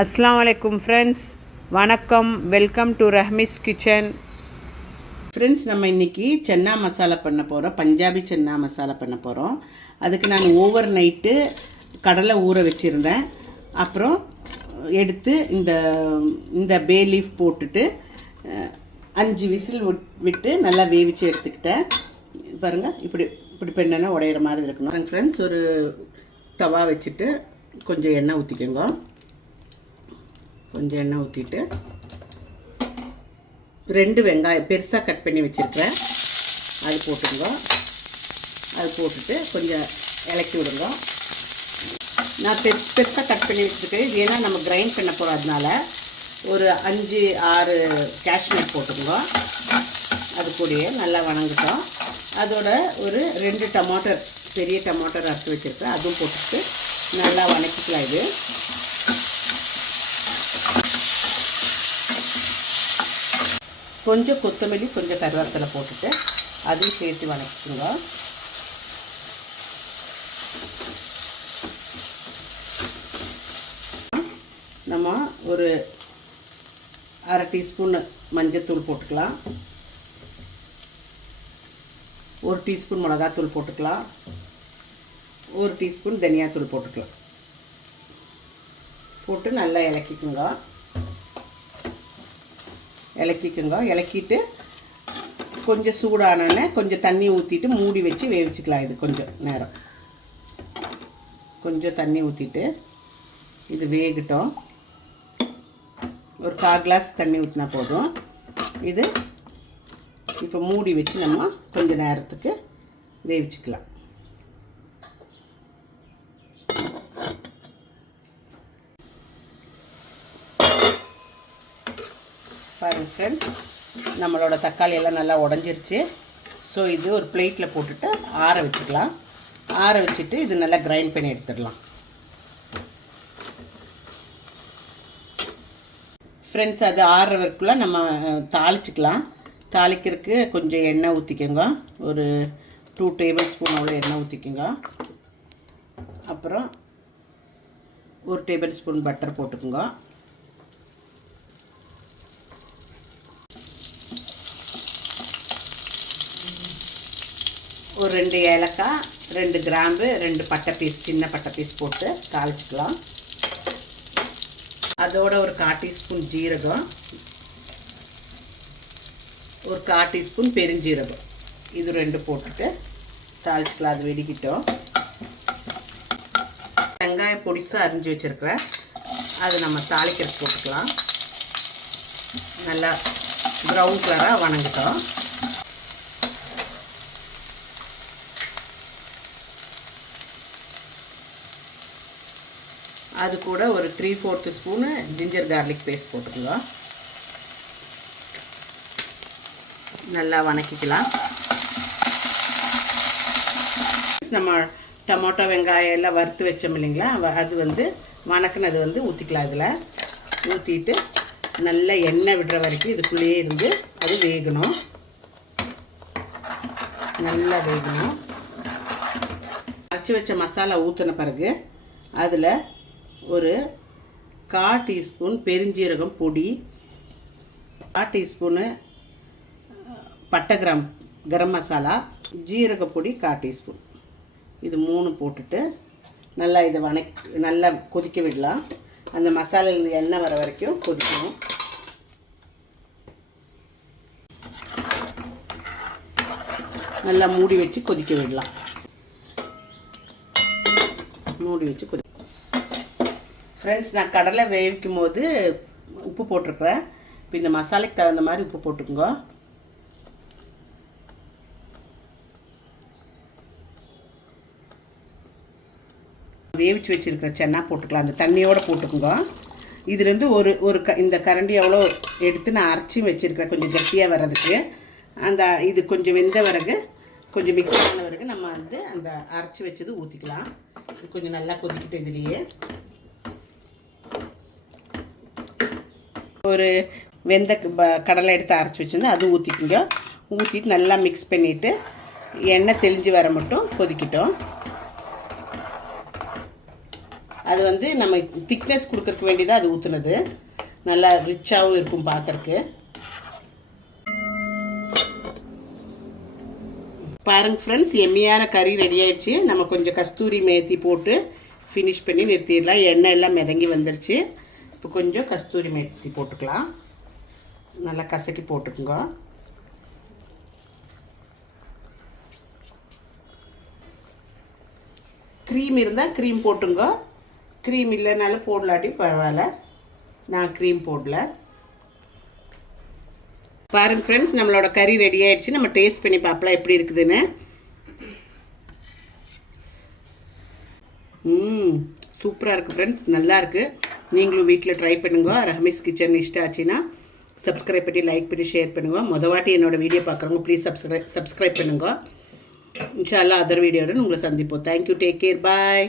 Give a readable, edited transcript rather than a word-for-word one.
அஸ்ஸலாமு அலைக்கும் ஃப்ரெண்ட்ஸ், வணக்கம். Welcome to Rahmi's kitchen. Friends, நம்ம இன்றைக்கி சென்னா மசாலா பண்ண போகிறோம். பஞ்சாபி சென்னா மசாலா பண்ண போகிறோம். அதுக்கு நான் ஓவர் நைட்டு கடலை ஊற வச்சுருந்தேன். அப்புறம் எடுத்து இந்த பே லீஃப் போட்டுட்டு 5 விசில் விட்டு நல்லா வேவிச்சு எடுத்துக்கிட்டேன். பாருங்கள், இப்படி பெண்ணெண்ணா உடையிற மாதிரி இருக்கணும். ஃப்ரெண்ட்ஸ், ஒரு தவா வச்சுட்டு கொஞ்சம் எண்ணெய் ஊற்றிக்கோங்க. கொஞ்சம் எண்ணெய் ஊற்றிட்டு 2 வெங்காயம் பெருசாக கட் பண்ணி வச்சுருக்கேன், அது போட்டுங்க. அது போட்டுட்டு கொஞ்சம் இலக்கி விடுங்க. நான் பெருசாக கட் பண்ணி வச்சுருக்கேன். இது ஏன்னா நம்ம கிரைண்ட் பண்ண போகிறதுனால ஒரு 5-6 கேஷ்நட் போட்டுங்க. அது கூடயே நல்லா வணங்கட்டும். அதோட ஒரு 2 டமாட்டர், பெரிய டமாட்டர் அறுத்து வச்சுருக்கேன், அதுவும் போட்டுட்டு நல்லா வணக்கிக்கலாம். இது கொஞ்சம் கொத்தமல்லி, கொஞ்சம் கருவேப்பிலை போட்டுட்டு அதையும் சேர்த்து வணக்கிக்குங்க. நம்ம ஒரு 1/2 டீஸ்பூன் மஞ்சத்தூள் போட்டுக்கலாம். 1 டீஸ்பூன் மிளகாத்தூள் போட்டுக்கலாம். 1 டீஸ்பூன் தனியாத்தூள் போட்டுக்கலாம். போட்டு நல்லா இலக்கிக்குங்க. இலக்கிட்டு கொஞ்சம் சூடானோடனே கொஞ்சம் தண்ணி ஊற்றிட்டு மூடி வச்சு வேவிச்சுக்கலாம். இது கொஞ்சம் நேரம் கொஞ்சம் தண்ணி ஊற்றிட்டு இது வேகட்டும். ஒரு 1/4 கிளாஸ் தண்ணி ஊற்றினா போதும். இது இப்போ மூடி வச்சு நம்ம கொஞ்சம் நேரத்துக்கு வேவிச்சுக்கலாம். பாருங்கள் ஃப்ரெண்ட்ஸ், நம்மளோட தக்காளி எல்லாம் நல்லா உடஞ்சிருச்சு. ஸோ இது ஒரு பிளேட்டில் போட்டுட்டு ஆற வச்சுக்கலாம். ஆற வச்சுட்டு இது நல்லா கிரைண்ட் பண்ணி எடுத்துடலாம். ஃப்ரெண்ட்ஸ், அது ஆறுறவருக்குள்ளே நம்ம தாளிச்சிக்கலாம். தாளிக்கிறதுக்கு கொஞ்சம் எண்ணெய் ஊற்றிக்கோங்க. ஒரு 2 டேபிள் ஸ்பூன் அவ்வளோ எண்ணெய் ஊற்றிக்கோங்க. அப்புறம் 1 டேபிள் ஸ்பூன் பட்டர் போட்டுக்கோங்க. ஒரு 2 ஏலக்காய், 2 கிராம்பு, 2 பட்டை பீஸ், சின்ன பட்டை பீஸ் போட்டு தாளிச்சிக்கலாம். அதோட ஒரு 1/4 டீஸ்பூன் ஜீரகம், ஒரு 1/4 டீஸ்பூன் பெருஞ்சீரகம், இது 2 போட்டுட்டு தாளிச்சிக்கலாம். அது வெடிக்கிட்டோம். வெங்காயம் பொடிசாக அரிஞ்சு வச்சுருக்கிறேன், அது நம்ம தாளிக்கிறது போட்டுக்கலாம். நல்லா ப்ரௌன் கலராக வணங்கிட்டோம். அது கூட ஒரு 3/4 ஸ்பூனு ஜிஞ்சர் கார்லிக் பேஸ்ட் போட்டுக்கலாம். நல்லா வணக்கிக்கலாம். நம்ம டொமேட்டோ வெங்காயம் எல்லாம் வறுத்து வச்சோம் இல்லைங்களா, அது வணக்கினது ஊற்றிக்கலாம். இதில் ஊற்றிட்டு நல்லா எண்ணெய் விடுற வரைக்கும் இதுக்குள்ளேயே இருந்து அது வேகணும். நல்லா வேகணும். அரைச்சி வச்ச மசாலா ஊற்றின பிறகு அதில் ஒரு 1/4 டீஸ்பூன் பெருஞ்சீரகம் பொடி, 1/4 டீஸ்பூனு பட்டை கரம் மசாலா, ஜீரக பொடி 1/4 டீஸ்பூன், இது 3 போட்டுட்டு நல்லா இதை நல்லா கொதிக்க விடலாம். அந்த மசாலாலேருந்து எண்ணெய் வர வரைக்கும் கொதிக்கணும். நல்லா மூடி வச்சு கொதிக்க விடலாம். மூடி வச்சு ஃப்ரெண்ட்ஸ், நான் கடலை வேவிக்கும் போது உப்பு போட்டிருக்கிறேன். இப்போ இந்த மசாலைக்கு தகுந்த மாதிரி உப்பு போட்டுக்கோங்க. வேவிச்சு வச்சுருக்கிற சென்னா போட்டுக்கலாம். அந்த தண்ணியோடு போட்டுக்கோங்க. இதுலேருந்து இந்த கரண்டி எவ்வளோ எடுத்து நான் அரைச்சி வச்சுருக்கிறேன், கொஞ்சம் கட்டியாக வர்றதுக்கு. இது கொஞ்சம் வெந்த பிறகு, கொஞ்சம் மிக்ஸ் ஆன பிறகு நம்ம அந்த அரைச்சி வச்சது ஊற்றிக்கலாம். கொஞ்சம் நல்லா கொதிக்கிட்டோம். இதுலேயே ஒரு வெந்த கடலை எடுத்து அரைச்சி வச்சுருந்து அது ஊற்றிக்குங்க. ஊற்றிட்டு நல்லா மிக்ஸ் பண்ணிவிட்டு எண்ணெய் தெளிஞ்சு வர மட்டும் கொதிக்கிட்டோம். அது வந்து நம்ம திக்னஸ் கொடுக்கறதுக்கு வேண்டியதாக அது ஊற்றுனது. நல்லா ரிச்சாகவும் இருக்கும் பார்க்குறக்கு. பாருங்க ஃப்ரெண்ட்ஸ், எம்மியான கறி ரெடி ஆகிடுச்சு. நம்ம கொஞ்சம் கஸ்தூரி மேத்தி போட்டு ஃபினிஷ் பண்ணி நிறுத்திடலாம். எண்ணெய் எல்லாம் மிதங்கி வந்துருச்சு. இப்போ கொஞ்சம் கஸ்தூரி மேத்தி போட்டுக்கலாம். நல்லா கசக்கி போட்டுக்குங்க. க்ரீம் இருந்தால் க்ரீம் போட்டுங்க. க்ரீம் இல்லைனாலும் போடலாட்டி பரவாயில்ல. நான் க்ரீம் போடல. பாருங்க ஃப்ரெண்ட்ஸ், நம்மளோட கறி ரெடி ஆகிடுச்சு. நம்ம டேஸ்ட் பண்ணி பார்க்கலாம் எப்படி இருக்குதுன்னு. சூப்பராக இருக்குது ஃப்ரெண்ட்ஸ், நல்லாயிருக்கு. நீங்களும் வீட்டில் ட்ரை பண்ணுங்க. ரஹ்மீஸ் கிச்சன் இஷ்டம் ஆச்சுன்னா சப்ஸ்கிரைப் பண்ணி லைக் பண்ணி ஷேர் பண்ணுங்க. வாட்டி என்னோடய வீடியோ பார்க்குறவங்க ப்ளீஸ் சப்ஸ்கிரைப் பண்ணுங்க. இன்ஷா அல்லாஹ் அதர் வீடியோவில் உங்களை சந்திப்போம். தேங்க்யூ, டேக் கேர், பாய்.